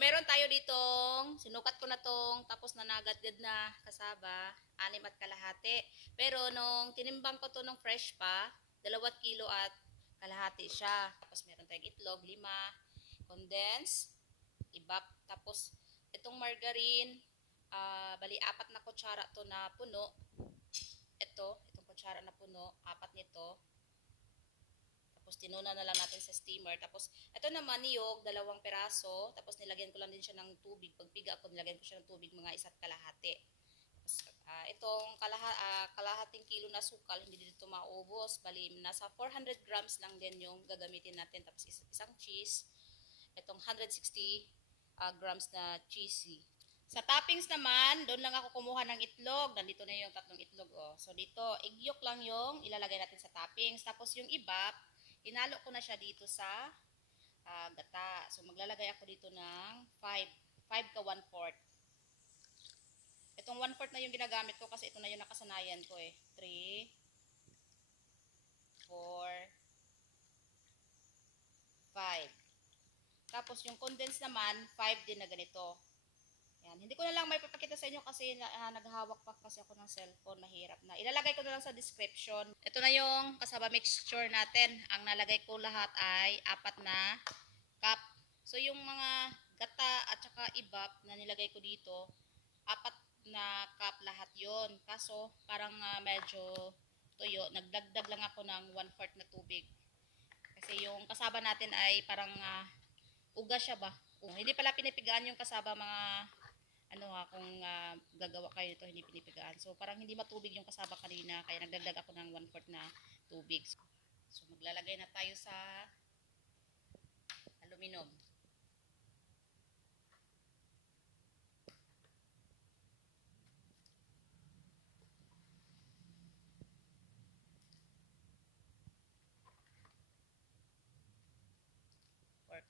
meron tayo ditong, sinukat ko na tong, tapos nanagadgad na kasaba, 6.5. Pero nung tinimbang ko to nung fresh pa, 2.5 kg siya. Tapos meron tayong itlog, 5, condensed, ibap, tapos itong margarine, bali 4 na kutsara to na puno. Itong kutsara na puno, 4 nito. Tapos tinuna na lang natin sa steamer. Tapos ito naman niyog, 2 piraso. Tapos nilagyan ko lang din siya ng tubig. Pagpiga ko, nilagyan ko siya ng tubig mga 1.5. Tapos itong kalahating kilo na sukal, hindi dito maubos. Bali, nasa 400 grams lang din yung gagamitin natin. Tapos isang cheese. Itong 160 grams na cheesy. Sa toppings naman, doon lang ako kumuha ng itlog. Nandito na yung 3 itlog. Oh. So dito, egg yolk lang yung ilalagay natin sa toppings. Tapos yung ibap, inalo ko na siya dito sa gata. So maglalagay ako dito ng 5 ka 1/4. Itong 1/4 na yung ginagamit ko kasi ito na yung nakasanayan ko eh. 3, 4, 5. Tapos yung condense naman, 5 din na ganito. Yan. Hindi ko na lang may papakita sa inyo kasi naghahawak pa kasi ako ng cellphone. Mahirap na. Ilalagay ko na lang sa description. Ito na yung kasaba mixture natin. Ang nalagay ko lahat ay 4 na cup. So yung mga gata at saka ibap na nilagay ko dito, 4 na cup lahat yon. Kaso parang medyo tuyo. Nagdagdag lang ako ng 1/4 na tubig. Kasi yung kasaba natin ay parang uga siya ba? Hindi pala pinipigaan yung kasaba mga kung gagawa kayo nito hindi pinipigaan. So parang hindi matubig yung kasaba kanina kaya nagdagdag ako ng 1/4 na tubig. So maglalagay na tayo sa aluminum.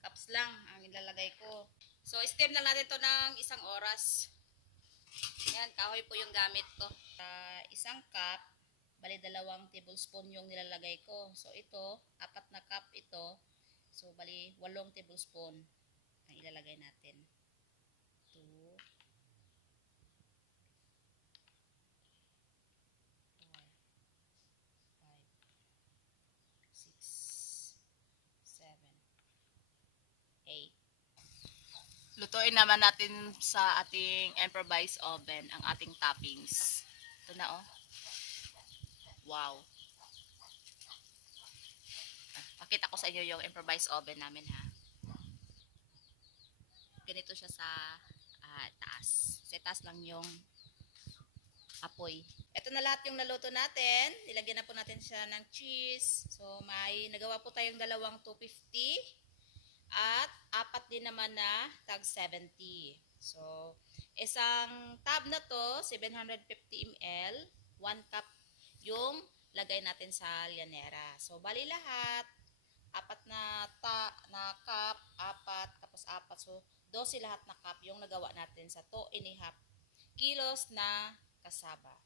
Cups lang ang ilalagay ko. So, steam lang natin to ng 1 oras. Yan, kahoy po yung gamit ko. 1 cup, bali 2 tablespoon yung nilalagay ko. So, ito, 4 na cup ito. So, bali 8 tablespoon ang ilalagay natin. 2, 4, 5, 6, 7, 8. Lutuin naman natin sa ating improvised oven ang ating toppings. Ito na oh. Wow. Pakita ko sa inyo yung improvised oven namin ha. Ganito siya sa taas. Sa taas lang yung apoy. Ito na lahat yung naluto natin. Nilagyan na po natin siya ng cheese. So may nagawa po tayong 250. At 4 din naman na tag 70. So, isang tab na to, 750 ml, 1 cup yung lagay natin sa llanera. So, bali lahat, 4 na cup, 4, tapos 4. So, 12 lahat na cup yung nagawa natin sa 2.5 kilos na kasaba.